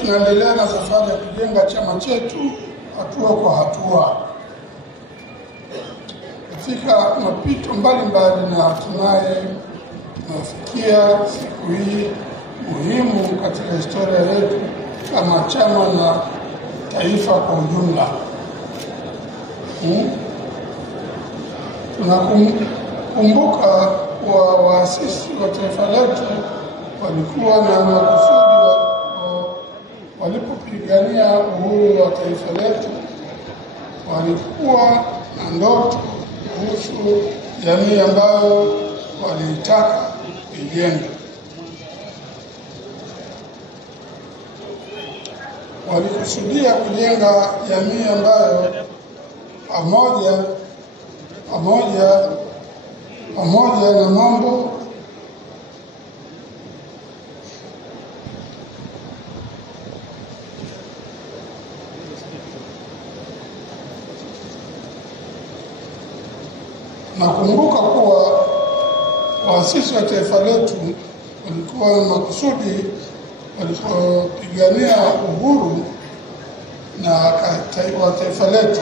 tunaendelea na safari ya kujenga chama chetu hatua kwa hatua katika mapito mbalimbali, na hatimaye tunafikia siku hii muhimu katika historia yetu kama chama na taifa kwa ujumla. Tunakumbuka wa waasisi wa taifa letu walikuwa na makusudi walipopigania uhuru wa taifa letu, walikuwa na ndoto kuhusu jamii ambayo walitaka kujenga. Walikusudia kujenga jamii ambayo pamoja na mambo nakumbuka kuwa waasisi wa taifa letu walikuwa na makusudi walipopigania uhuru na taifa letu,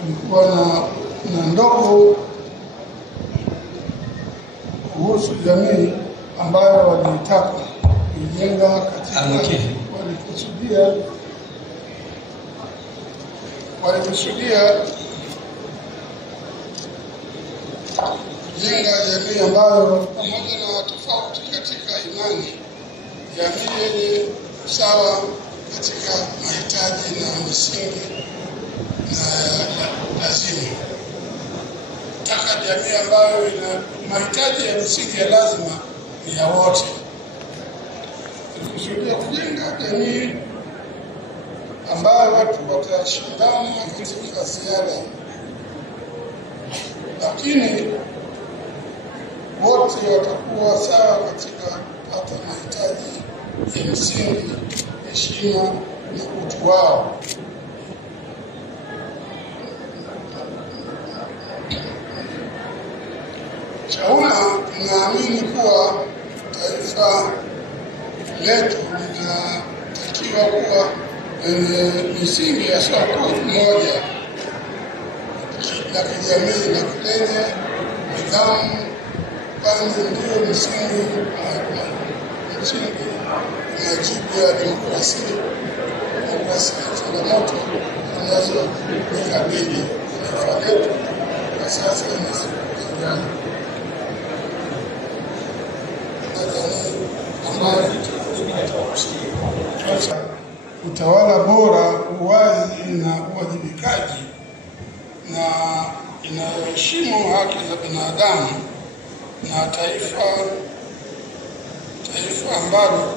walikuwa na ndogo kuhusu jamii ambayo walitaka kujenga katika walikusudia kujenga jamii ambayo pamoja na tofauti katika imani, jamii yenye usawa katika mahitaji na misingi na lazima. Taka jamii ambayo ina mahitaji ya misingi ya lazima ni ya wote. Tulikusudia kujenga jamii ambayo watu watashindana katika ziada, lakini wote watakuwa sawa katika kupata mahitaji ya msingi, heshima na utu wao. Chauna tunaamini kuwa taifa letu linatakiwa kuwa misingi ya soko moja la kijamii na lenye nidhamu, kwani ndio msingi majibu ya demokrasia changamoto zinazokabili taifa letu kwa sasa na siku zijazo. Utawala bora, uwazi na uwajibikaji, na inayoheshimu haki za binadamu, na taifa ambalo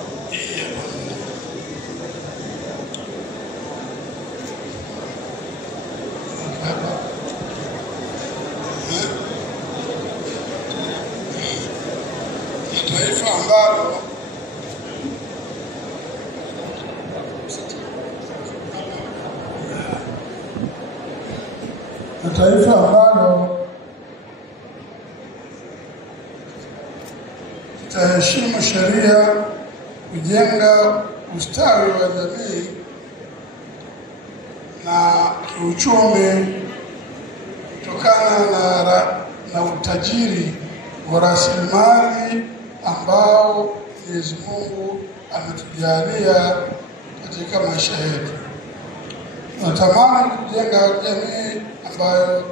litaheshimu sheria, kujenga ustawi wa jamii na kiuchumi kutokana na utajiri wa rasilimali ambao Mwenyezi Mungu ametujalia katika maisha yetu. Natamani kujenga jamii ambayo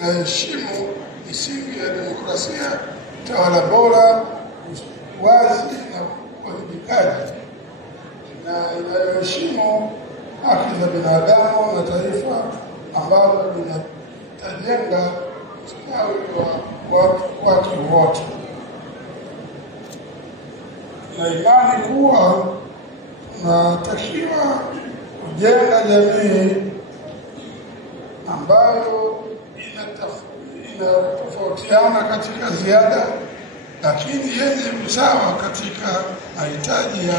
inaheshimu misingi ya demokrasia, utawala bora, wazi na uwajibikaji, na inayoheshimu haki za binadamu, na taifa ambalo litajenga ustawi wa watu wote. Na imani kuwa tunatakiwa kujenga jamii ambayo inatofautiana katika ziada, lakini yenye usawa katika mahitaji ya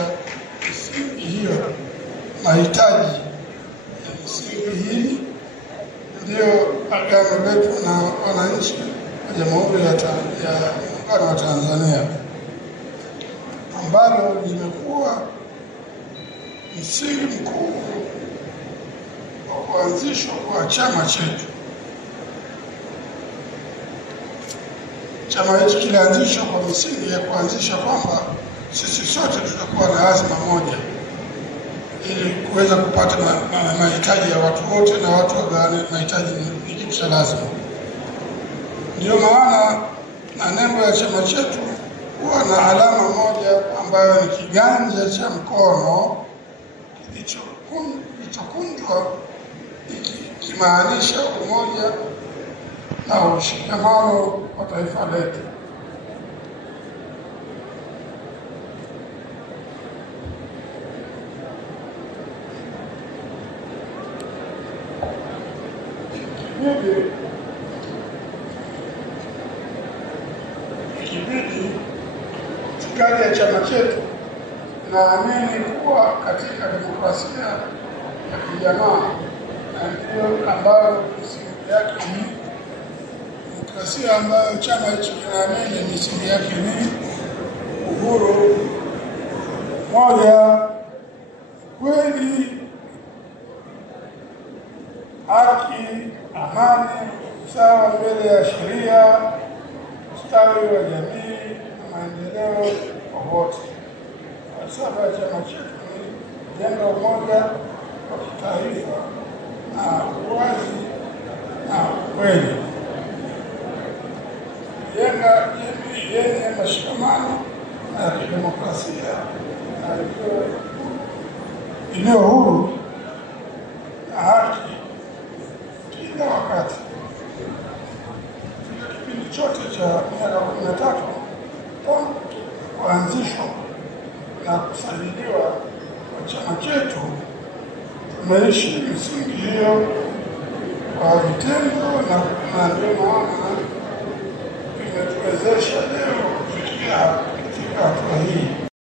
misingi hiyo. Mahitaji ya misingi hii ndio agano letu na wananchi wa Jamhuri ya Muungano wa Tanzania, ambalo limekuwa msingi mkuu wa kuanzishwa kwa chama chetu. Chama hichi kilianzishwa kwa misingi ya kuanzisha kwamba sisi sote tutakuwa na azma moja ili kuweza kupata mahitaji ya watu wote na watu wagawane mahitaji ni kitu cha lazima. Ndio maana na nembo ya chama chetu huwa na alama moja ambayo ni kiganja cha mkono kilichokunjwa ikimaanisha umoja na ushikamano wa taifa letu. Ikibidi itikadi ya chama chetu naamini kuwa katika demokrasia ya kijamaa, na ndio ambayo misingi yake ni demokrasia, ambayo chama hicho kinaamini misingi yake ni uhuru, moja, kweli, haki, amani, sawa mbele ya sheria, ustawi wa jamii na maendeleo kwa wote. Falsafa ya chama chetu ni jenga umoja wa kitaifa na uwazi na ukweli, jenga jamii yenye mashikamano na kidemokrasia na iliyo huru na haki kila wakati. Katika kipindi chote cha miaka 13 tangu kuanzishwa na kusajiliwa kwa chama chetu, tumeishi misingi hiyo kwa vitendo, na ndio maana imetuwezesha